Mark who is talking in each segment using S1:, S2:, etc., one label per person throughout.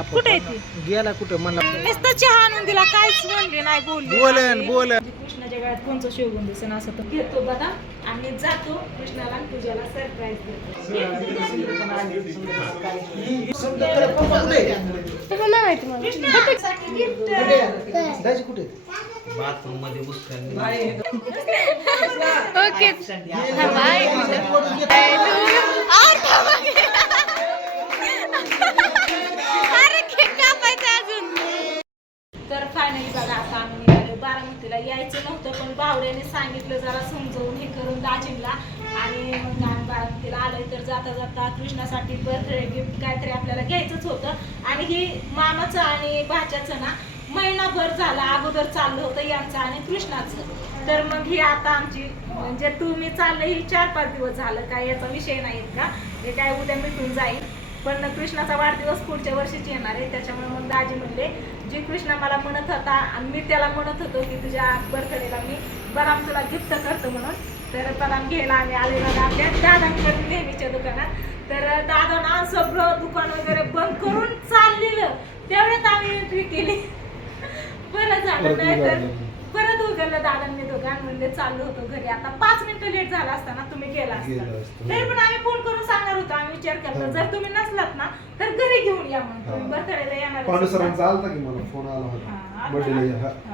S1: आपण
S2: कुठे आहे ती?
S1: गेला कुठं म्हणला
S2: नुसतं चहा आणून दिला काहीच म्हणली नाही बोलली
S1: बोलन
S2: नाही.
S1: बोलन.
S2: म्हणजे कृष्णाच्या गळ्यात कोणचं शोभून दिसन असं तर घेतो बदाम आणि जातो कृष्णाला आणि पूजाला सरप्राईज.
S1: दाजी कुठे?
S3: बाथरूममध्ये
S4: ओके. अरे
S2: बावड्याने जरा समजवून हे करून दाजींला. आणि मग आम्ही तिला आलोय तर जाता जाता कृष्णासाठी बर्थडे गिफ्ट काहीतरी आपल्याला घ्यायचंच होतं. आणि ही मामाचं आणि भाच्याचं ना महिनाभर झाला अगोदर चाललं होतं यांचं आणि कृष्णाचं. तर मग ही आता आमची म्हणजे तुम्ही चाललं ही चार पाच दिवस झालं काय याचा विषय नाही का? हे काय उद्या मिटून जाईल. पण कृष्णाचा वाढदिवस पुढच्या वर्षीच येणार आहे. त्याच्यामुळे मग दाजी म्हणले जी कृष्णा मला म्हणत होता आणि मी त्याला म्हणत होतो की तुझ्या बर्थडेला मी बदाम तुला गिफ्ट करतो म्हणून तर बदाम घ्यायला आम्ही आलेलो आपल्या दादांकडे नेहमीच्या दुकानात. तर दादा ना सगळं दुकान वगैरे बंद करून चाललेलं. तेवढ्यात आम्ही एंट्री केली. बरं झालं नाही तर उघडलं दादांनी दोघां म्हणले चालू होतो घरी आता पाच मिनिटं लेट झाला असताना तुम्ही गेला
S1: गेला
S2: असता
S1: असता.
S2: तरी पण आम्ही फोन करून सांगणार होतो आम्ही विचार केला
S1: हा.
S2: जर तुम्ही नसलात ना तर घरी घेऊन या म्हणून तुम्ही
S1: हा.
S2: बर्थडेला येणार
S5: पांडू
S2: असाल
S5: सरांचा
S2: ना.
S5: आलता की मला फोन आला
S2: हा,
S5: होता
S2: आलता
S5: बर्थडेला
S2: ना?
S5: हा.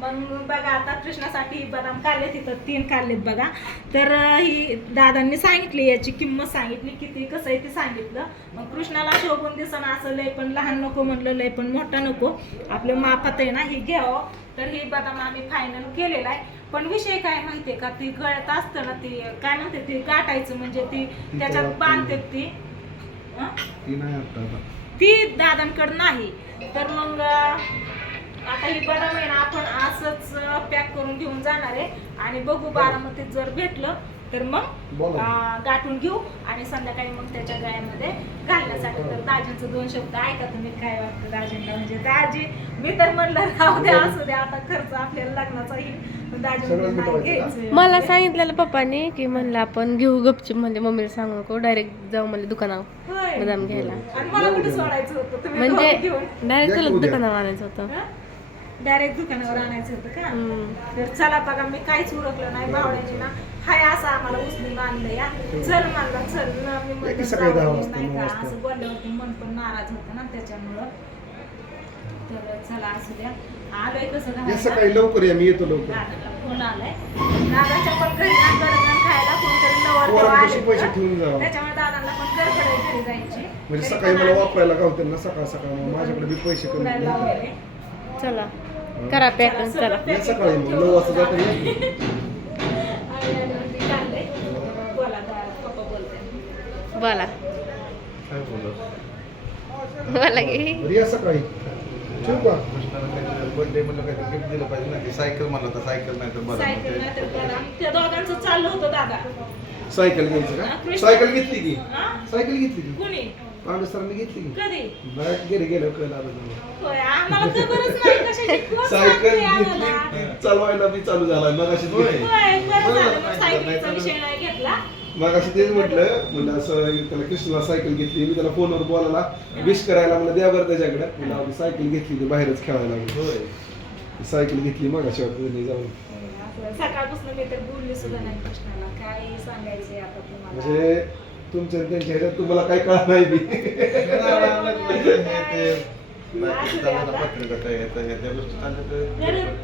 S2: मग बघा आता कृष्णासाठी बदाम काढले तिथं तीन काढलेत बघा. तर ही दादांनी सांगितली याची किंमत सांगितली किती कसं आहे ते सांगितलं. मग कृष्णाला शोभून दिसन असं लय पण लहान नको म्हणलं लय पण मोठा नको. आपल्या मापात आहे ना ही घ्यावं. तर ही बदाम आम्ही फायनल केलेला आहे. पण विषय काय माहितीये का ती गळत असतं ना ती काय म्हणते ती गाठायचं म्हणजे ती त्याच्यात बांधते ती?
S5: ती
S2: दादांकडे नाही. तर मग आता ही बदाम आहे ना आपण असंच पॅक करून घेऊन जाणार आहे. आणि बघू बारामतीत जर भेटलं तर मग गाठून घेऊ आणि संध्याकाळी मग त्याच्या गायामध्ये घालण्यासाठी. तर दाजींचं दोन शब्द ऐका तुम्ही काय वाटतं दाजींना? म्हणजे दाजी मी तर म्हणलं राहू द्या असू द्या आता खर्च आपल्याला लग्नाचा दाजी.
S4: मला सांगितलेलं पप्पाने की म्हणलं आपण घेऊ गपचूप म्हणजे मम्मीला सांगू नको डायरेक्ट जाऊ म्हणजे दुकानावर. बदाम घ्यायला.
S2: आणि मला कुठे सोडायचं होतं? तुम्ही
S4: म्हणजे डायरेक्ट? दुकानावर आणायचं होतं.
S2: डायरेक्ट दुकानावर आणायचं होतं का. तर चला बघा मी काहीच उरकलं नाही. भावड्याने ना हाय असं आम्हाला उचलून आणलं या. चल म्हणला चल न मी म्हणलं नाही का. असं बोलल्यावरती मन पण नाराज होतं ना त्याच्यामुळं. तर चला असू द्या. आलोय कसं.
S5: सकाळी लवकर या मी येतो लवकर.
S2: फोन आलाय. दादाच्या पण घरी ना खायला
S5: पैसे ठेवून.
S2: त्याच्यामुळे दादाला पण गरगड घरी जायची.
S5: म्हणजे सकाळी मला वापरायला गावतील ना सकाळ सकाळ माझ्याकडे बी पैसे कमी.
S4: चला. करा पॅक
S2: चला,
S5: या सकाळी मग नऊ वाजता जाता या.
S2: बोला.
S3: काय बोलू
S4: बोला की.
S5: या सकाळी. ठेवू का?
S3: बर्थडे म्हणलं काय गिफ्ट दिलं पाहिजे ना की सायकल म्हणलं तर सायकल नाही तर बरं
S2: सायकल नाही तर बरं. त्या दोघांचं चाललं होतं दादा
S5: सायकल घ्यायचं का
S2: कृष्ण.
S5: सायकल घेतली की
S2: हा?
S5: सायकल घेतली की
S2: कुणी
S5: पांडू सरांनी घेतली की
S2: कधी
S5: बरं गेले गेलं कळलं आलं मला.
S2: होय आम्हाला खबरच नाही कशाची कोण
S5: सायकल
S2: आम्हाला?
S5: घेतली चालवायला बी चालू झाला मग अशी
S3: होय.
S2: होय, बरं
S5: बरं,
S2: झालं मग
S3: नाही,
S2: सायकलचा
S3: नाही,
S2: विषय नाही घेतला
S5: मग अशी तेच म्हटलं म्हणलं असं त्याला कृष्णाला सायकल घेतली मी त्याला फोनवर बोलायला विश करायला म्हणलं द्या बरं त्याच्याकडे. म्हणलं आपली सायकल घेतली ते बाहेरच खेळायला. लागलो
S3: होय.
S5: सायकल घेतली मग अशी वाटत नाही जाऊन.
S2: असं सकाळपासून मी तर बोलली सुद्धा नाही कृष्णाला. काय सांगायचंय आता तुम्हाला?
S5: म्हणजे तुमच्या त्यांच्या ह्याच्यात तुम्हाला काही कळत नाही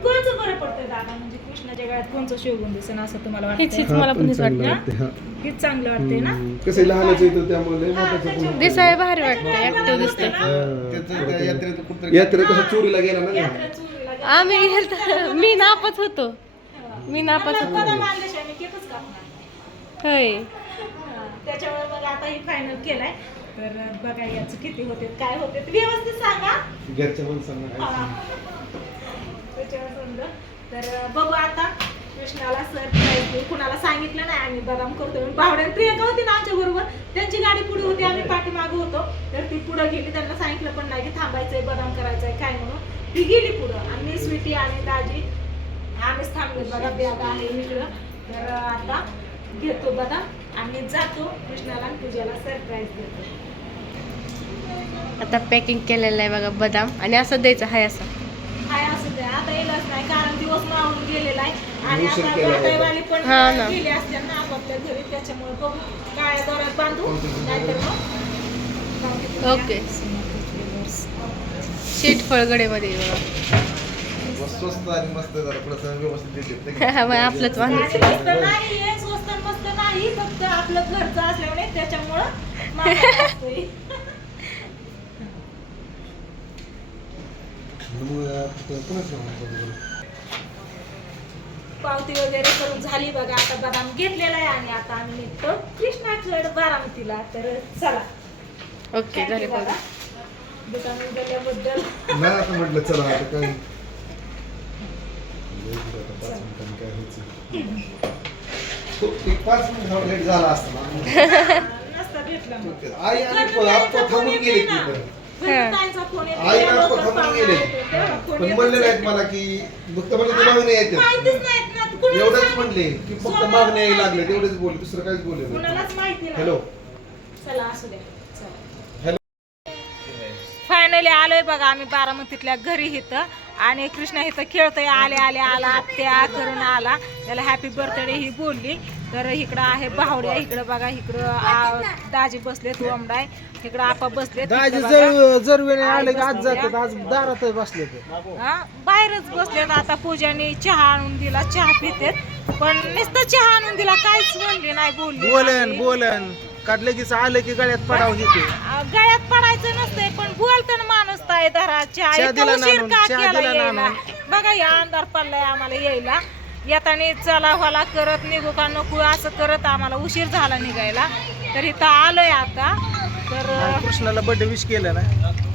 S2: कोणचं बरं पडतं दादा? म्हणजे कृष्णाच्या गळ्यात कोणचं शोभून दिसेन असं तुम्हाला
S4: हेच
S2: वाटतं
S4: हेच मला पण वाटतं.
S5: वाटतंय, हा.
S2: हेच चांगलं वाटतंय ना?
S5: हम्म. कसं लहानच येतो त्यामुळे लय मोठ्याचं
S2: त्याच्यामुळे-
S5: पण-
S4: दिसाय भारी वाटतं
S2: त्याच्यामुळे
S4: ऍक्टिव्ह
S2: मला
S4: दिसतं
S2: वाटतं ना,
S3: त्याचं त्या यात्रेत कुठतरी
S5: यात्रेत कसं चोरीला गेला ना
S2: यात्रा चोरीला गेली.
S4: आम्ही गेलतो मी नापात होतो. मी नापात
S2: मला
S4: होतो.
S2: कापणार.
S4: होय.
S2: हा, त्याच्यामुळे मग आता ही फायनल केलाय. तर बघा याचं किती होते. काय होते? ते व्यवस्थित सांगा.
S5: घरच्या माणसांना.
S2: त्याच्यावर तर बघू आता. कृष्णाला सरप्राईज कुणाला सांगितलं नाही. आम्ही बदाम करतो भावड्या प्रियंका होती ना आमच्या बरोबर. त्यांची गाडी पुढे होती. आम्ही पाठीमागे होतो. तर ती पुढे गेली. त्यांना सांगितलं पण नाही की थांबायचंय बदाम करायचंय काय म्हणून. ती गेली पुढं. आणि स्वीटी आणि दाजी आम्हीच थांबलो. बघा बॅग आहे इकडं. तर आता घेतो बदाम आणि जातो. कृष्णाला आणि पूजाला सरप्राईज देतो.
S4: आता पॅकिंग केलेलं आहे बघा बदाम. आणि असं द्यायचं हाय असं.
S2: आता येलच नाही कारण दिवस मावून गेलेला आहे. आणि
S5: उशीर
S2: आता
S5: केला आहे.
S2: वाटाईवाली पण
S4: हा ना.
S2: गेली असते ना आपापल्या घरी त्याच्यामुळे बघू. काळ्या दोऱ्यात बांधू नाहीतर मग
S4: ओके. शीट फळगडेमध्ये बघा
S3: स्वस्त आणि मस्त जरा प्रसंग व्यवस्थित देते
S4: मग आपलंच वांग
S2: आणि मस्त नाहीये स्वस्त मस्त नाही फक्त आपलं घरचं असल्यामुळे त्याच्यामुळं महाग असतंय. पावती वगैरे करून झाली बघा. आता बदाम घेतलेला आहे आणि आता आम्ही निघतो कृष्णाकडे बारामतीला. तर चला.
S4: ओके झाले बघा.
S2: दुकान उघडल्याबद्दल.
S3: नाही आता म्हटलं चला आता काय?
S5: एक पाच मिनिट लेट झाला असता.
S2: नसता भेटला
S5: आई आणि थांबून गेले की इथं.
S2: ताईंचा फोन येतो,
S5: आई आणि
S2: तेव्हा
S5: आप्पा
S2: लवकर
S5: थांबून
S2: पाहुणे
S5: गेले
S2: येतो, तेव्हा फोन
S5: पण म्हणले नाहीत
S2: नाही.
S5: मला की फक्त म्हणजे ते मागणे येते
S2: माहितीच नाहीत ना. कुणालाच
S5: एवढंच म्हणले की फक्त मागणे यायला लागले. तेवढेच बोलले. दुसरं काहीच बोलले नाही.
S2: कुणालाच माहिती नाही.
S5: हॅलो.
S2: चला असू द्या चला.
S5: हॅलो.
S2: फायनली आलोय बघा आम्ही बारामतीतल्या घरी इथं. आणि कृष्णा इथं खेळतोय. आले आले आला. आत्या करून आला. त्याला हॅपी बर्थडे ही बोलली. तर इकडं आहे बावड्या इकडं बघा इकडं आ, दाजी बसले तू इकडं आपा बसले
S1: दाजी जर जर वेळ आले की आज जातात आज दारात बसले ते
S2: बाहेरच बसलेत आता पूजाने चहा आणून दिला चहा पितेत. पण नुसतं चहा आणून दिला काहीच म्हणली नाही बोलली
S1: बोलन
S2: नाही.
S1: बोलन का लगेच आलं की गळ्यात पडाव घेते
S2: आ, गळ्यात पडायचं नसतंय पण बोलताना माणूस ताय धरा चहा.
S1: चहा
S2: इतका
S1: दिला ना
S2: उशीर
S1: आणून,
S2: का
S1: चहा
S2: केला
S1: दिला ना
S2: यायला?
S1: आणून.
S2: बघा या अंधार पडलाय आम्हाला यायला. येताना चला व्हाला करत निघू का नको असं करत आम्हाला उशीर झाला निघायला. तर इथं आलोय आता. तर
S1: कृष्णाला बर्थडे विश केलं ना?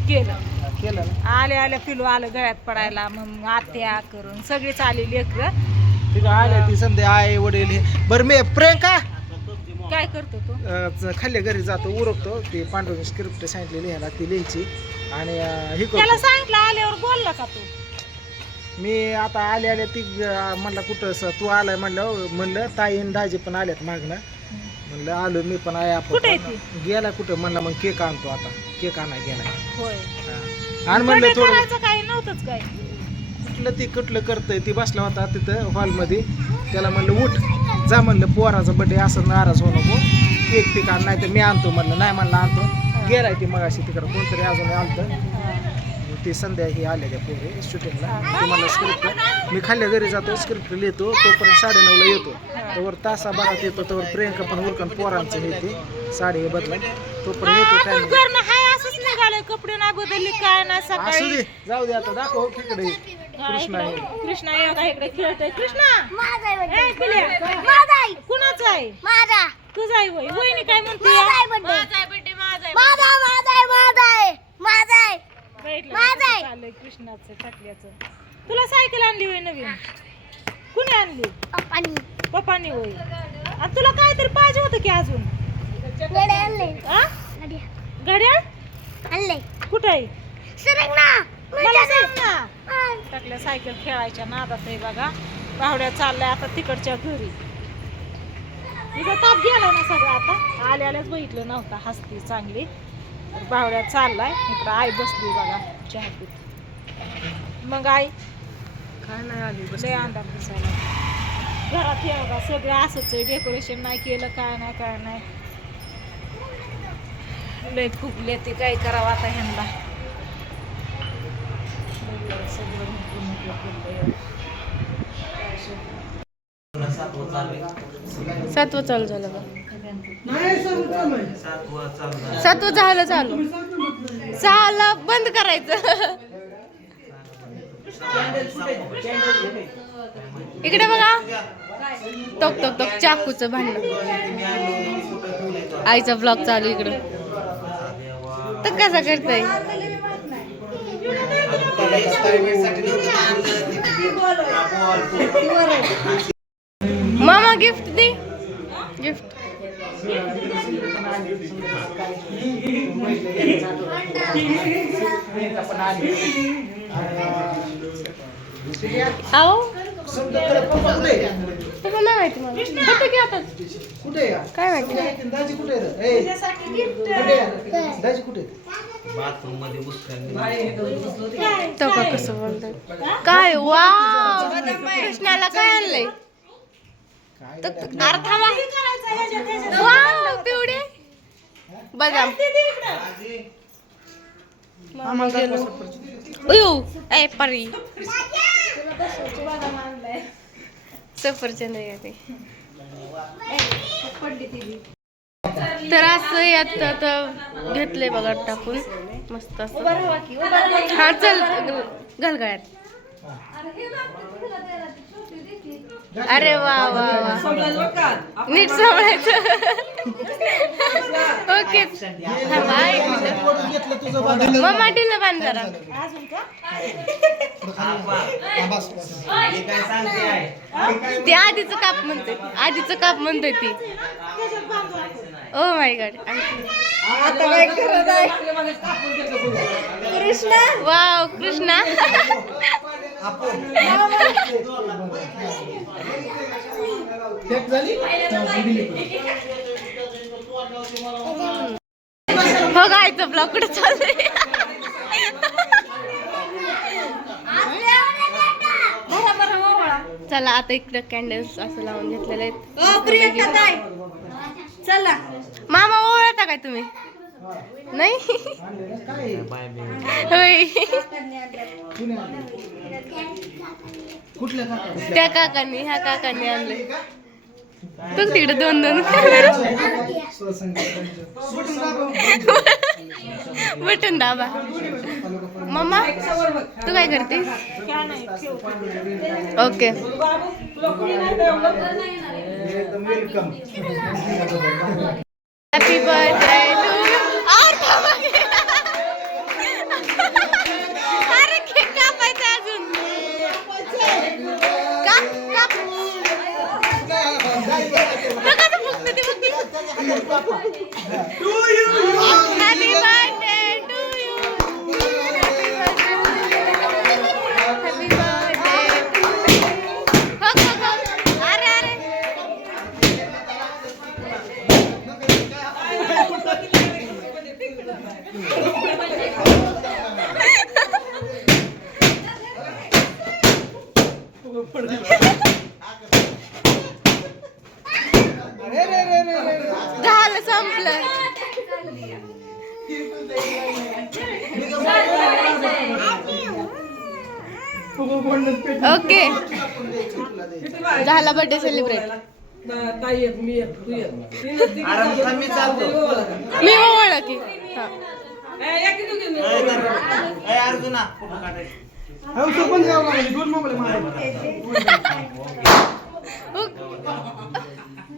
S2: केलं.
S1: केलं ना?
S2: आले आले पिलू आलं गळ्यात पडायला मग आत्या करून सगळीच आली लेकर.
S1: तिथं आले ती संध्या आई वडील हे. बरं मी प्रियंका?
S2: काय करतो तू?
S1: अं, खाल्ल्या घरी जातो उरकतो. ते पांडुरंग स्क्रिप्ट सांगितली लिहायला ती लिहायची. आणि अं, हे
S2: त्याला
S1: करतो
S2: सांगितलं आल्यावर बोलला का तू?
S1: मी आता आले आले ती अं, म्हणलं कुठं स- तू आलाय म्हणलं म्हणलं ताई आणि दाजी पण आल्यात मागणं म्हणलं आलो मी पण आहे
S2: कुठे आहे
S1: आपण गेला कुठं? म्हणलं मग केक आणतो आता. केक आणा गेला
S2: होय.
S1: आणि म्हणलं
S2: Birthday
S1: थोडं
S2: करायचं काही नव्हतंच काय?
S1: कुठलं ती कुठलं करतंय ती बसला होता तिथं हॉलमध्ये. त्याला म्हणलं उठ जा म्हणलं पोराचा बड्डे असं नाराज होऊ नको. केक ती आण नाही तर मी आणतो म्हणलं. नाही म्हणलं आणतो. गेलाय ती मग अशी तिकडं कोणतरी अजून आलतं ती संध्या ही आल्या त्या पोरे शूटिंगला ती मला स्क्रिप्ट मी खाल्ल्या घरी जातो स्क्रिप्ट लिहितो तोपर्यंत साडेनऊला येतो. तोवर तासाभरात येतो तोवर प्रियंका पण उरकन पोरांचं हे ते साडी हे बदला. तोपर्यंत येतो
S2: आपण
S1: टाइम
S2: घरनं हाय असंच निघालोय कपडे नाही बदलली काय नाही
S1: असू
S2: सकाळी
S1: दे जाऊ दे आता दाखव तिकडे
S2: हा,
S1: कृष्णा
S2: कृष्णा इकडे खेळतोय. कृष्णा. कुणाचा आहे? तुझा आहे वहिनी काय म्हणते? टाकल्याचं. तुला सायकल आणली होय नवीन? कुणी आणली? पप्पानी. होय. आणि तुला काहीतरी पाहिजे होतं की अजून? आ? घड्याळ कुठं आहे? मला सांग ना. टाकल्या सायकल खेळायच्या नादात आहे बघा. बावड्या चालल्या आता तिकडच्या घरी. तिचा ताप गेला ना सगळं आता. आल्या आल्याच बघितलं नव्हता. हसती चांगली. तर बावड्या चाललाय. इकडं आई बसली बघा. चहा पीत. मग आई
S1: काय नाही आली
S2: लय अंधार दिसायला घरात हे बघा सगळं असंच आहे डेकोरेशन नाही केलं काय नाही काय नाही लय फुगले ते काय करावं आता ह्यांना.
S4: सातवं चालू झालं बघ सातवं झालं चालू झालं बंद करायचं इकडे बघा. टोक टोक टोक. चाकूचं भांडण. आईचा ब्लॉग चालू इकडं. तर कसा करताय? मामा गिफ्ट दे. गिफ्ट
S1: तुला पप्पाच नाही.
S4: तसं नाही माहिती मला होतं की आता
S1: कुठे आहे या?
S4: काय माहिती?
S1: कुठे आहे? दाजी कुठे आहे कुठे आहे? आहे?
S4: तो का कसं काय? वाव! कृष्णाला काय आणलंय?
S1: काय
S4: तर मामा गेलो. ए परी. सफरचंद आहे. तर असं यात आता घेतलंय बघा टाकून. मस्त असं. हा चल घाल गळ्यात. अरे वा वा वा. नीट सांभाळायचं ओके. मम्मा ढिल्ल बांध जरा.
S2: अजून का
S1: बस, बस.
S4: ती आधीचं काप म्हणते. आधीचं काप म्हणते ती. ओ माय गॉड
S2: आता काय करत आहे? कृष्णा?
S4: वाव कृष्णा.
S1: झाली? हा,
S4: गायचं ब्लॉग कुठे
S2: ओवाळा
S4: चला आता इकडे कॅन्डल्स असं लावून घेतलेले आहेत.
S2: चला.
S4: मामा ओळखता काय तुम्ही? नाही?
S1: काय
S4: त्या काकांनी ह्या काकांनी आणले तू तिकडे दोन दोन बटन दाबा. मम्मा तू काय
S2: करते
S4: okay. Happy birthday Happy birthday to you. Happy birthday you. Happy birthday to संपलं ओके. झाला बर्थडे सेलिब्रेट मी ओळख. की
S1: पण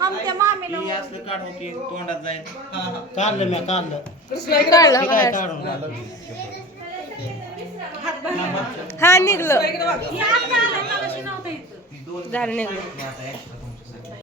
S2: आमच्या मामीला
S6: तोंडात जाईल.
S1: काढलं मी काढलं.
S4: काढला. बाहेर. हा निघलं.
S2: हे आता आला, मगाशी नव्हतं इथं.
S4: झालं निघलं.